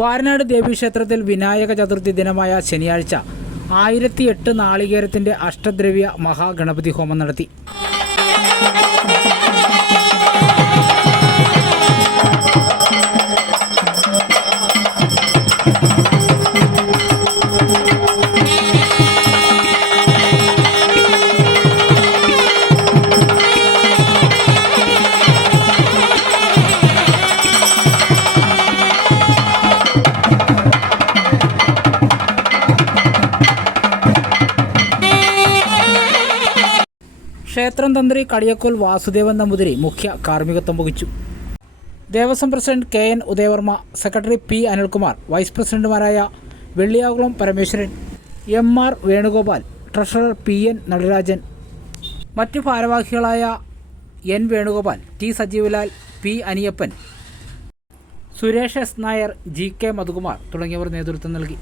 വാരനാട് ദേവീക്ഷേത്രത്തിൽ വിനായക ചതുർത്ഥി ദിനമായ ശനിയാഴ്ച 1008 നാളികേരത്തിൻ്റെ അഷ്ടദ്രവ്യ മഹാഗണപതി ഹോമം നടത്തി. ക്ഷേത്രം തന്ത്രി കടിയക്കോൽ വാസുദേവൻ നമ്പൂതിരി മുഖ്യ കാർമ്മികത്വം വഹിച്ചു. Devaswom president KN Udayavarma, secretary P Anilkumar, vice പ്രസിഡന്റുമാരായ Velliyakulam Parameswaran, MR Venugopal, treasurer PN Natarajan, മറ്റു ഭാരവാഹികളായ N Venugopal, T സജീവലാൽ, P Aniyappan, Suresh S Nair, GK Madhukumar തുടങ്ങിയവർ നേതൃത്വം നൽകി.